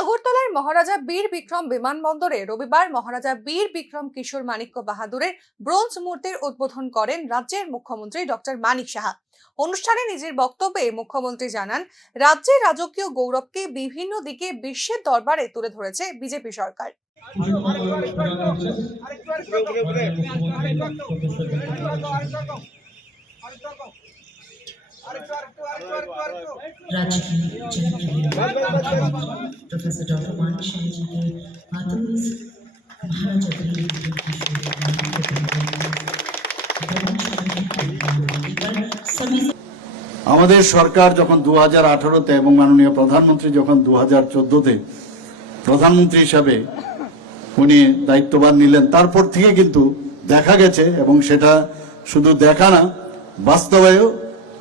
আগরতলার মহারাজা বীর বিক্রম বিমানবন্দরে রবিবার মহারাজা বীর বিক্রম কিশোর মানিক্য বাহাদুরের ব্রোঞ্জ মূর্তির উদ্বোধন করেন রাজ্যের মুখ্যমন্ত্রী ডক্টর মানিক সাহা। অনুষ্ঠানে নিজের বক্তব্যে মুখ্যমন্ত্রী জানান, রাজ্যের রাজকীয় গৌরবকে বিভিন্ন দিকে বিশ্বের দরবারে তুলে ধরেছে বিজেপি সরকার। प्रोफेसर डॉक्टर मानिक शाह जी के हाथों में महाराजा আমাদের সরকার যখন 2018-তে এবং মাননীয় প্রধানমন্ত্রী যখন 2014-তে প্রধানমন্ত্রী হিসাবে উনি দায়িত্বভার নিলেন, তারপর থেকে কিন্তু দেখা গেছে, এবং সেটা শুধু দেখা না, বাস্তবেও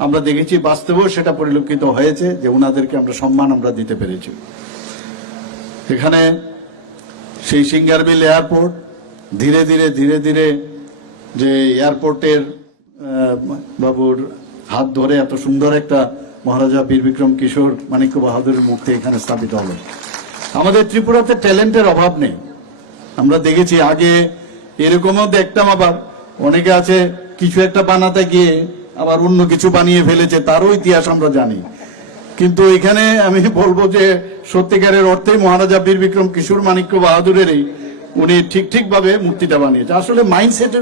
আমরা দেখেছি, বাস্তবেও সেটা পরিলক্ষিত হয়েছে যে ওনাদেরকে আমরা সম্মান আমরা দিতে পেরেছি। এখানে সেই সিঙ্গারবিল এয়ারপোর্ট ধীরে ধীরে যে এয়ারপোর্টের বাবুর হাত ধরে এত সুন্দর একটা মহারাজা বীর বিক্রম কিশোর মানিক্য বাহাদুরের মূর্তি এখানে স্থাপিত হলো। আমাদের ত্রিপুরাতে ট্যালেন্টের অভাব নেই। আমরা দেখেছি আগে এরকমও দেখতাম, আবার অনেকে আছে কিছু একটা বানাতে গিয়ে আবার অন্য কিছু বানিয়ে ফেলেছে, তারও ইতিহাস আমরা জানি। কিন্তু এখানে আমি বলবো যে সত্যিকারের অর্থেই মহারাজা বীর বিক্রম কিশোর মানিক্য বাহাদুরেরই উনি ঠিকভাবে মূর্তিটা বানিয়েছে। আসলে মাইন্ডসেটের